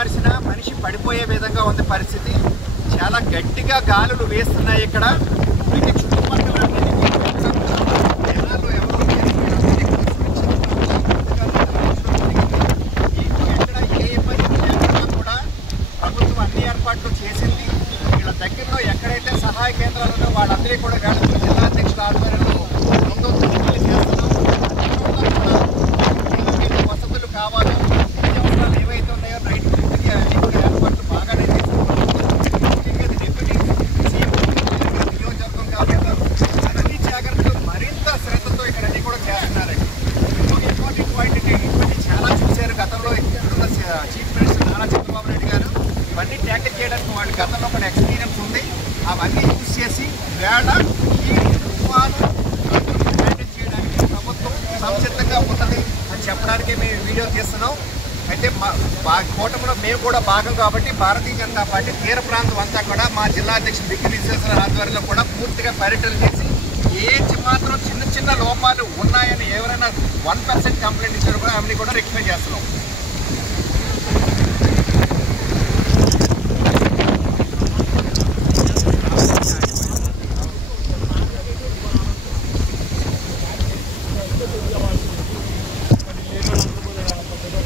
పరామర్శినా మనిషి పడిపోయే విధంగా ఉంది పరిస్థితి. చాలా గట్టిగా గాలులు వేస్తున్నాయి ఇక్కడ. అయితే చుట్టుపక్కల జనాలు ఎవరో ఎక్కడ ఏ ఇబ్బంది లేకుండా కూడా ప్రభుత్వం అన్ని ఏర్పాట్లు చేసింది. వీళ్ళ దగ్గరలో ఎక్కడైతే సహాయ కేంద్రాలు ఉన్నాయో వాళ్ళందరికీ కూడా వేళ జిల్లా అధ్యక్షుల ఆధ్వర్యంలో ముందు చేస్తున్నాం. వసతులు కావాలో అవసరాలు ఏవైతే ఉన్నాయో రైట్ ఏర్పాట్లు బాగానే చేస్తున్నాం. డిప్యూటీ సీఎం నియోజకవర్గం కాబట్టి అన్ని జాగ్రత్తలు మరింత శ్రద్ధతో ఇక్కడ అన్ని కూడా చేస్తున్నారండి. ఇంకొక ఇంపార్టెంట్ పాయింట్ ఇవన్నీ చాలా చూశారు గతంలో. ఇక్కడున్న చీఫ్ మినిస్టర్ నారా చంద్రబాబు నాయుడు గారు ఇవన్నీ ట్యాకిల్ చేయడానికి వాళ్ళ గతంలో ఒక ఎక్స్పీరియన్స్ ఉంది. అవన్నీ యూజ్ చేసి వేళ ఈ తుఫాను హ్యాండిల్ చేయడానికి ప్రభుత్వం సంసిద్ధంగా ఉన్నది అని చెప్పడానికే మేము వీడియో తీస్తున్నాం. అయితే కూటమిలో మేము కూడా భాగం కాబట్టి భారతీయ జనతా పార్టీ తీర ప్రాంతం అంతా కూడా మా జిల్లా అధ్యక్షుడు బిక్కి విశ్వేశ్వర ఆధ్వర్యంలో కూడా పూర్తిగా పర్యటన చేసి మాత్రం చిన్న చిన్న లోపాలు ఉన్నాయని ఎవరైనా 1% కంప్లైంట్ ఇచ్చారు కూడా అవన్నీ కూడా రెక్టిఫై చేస్తున్నాం.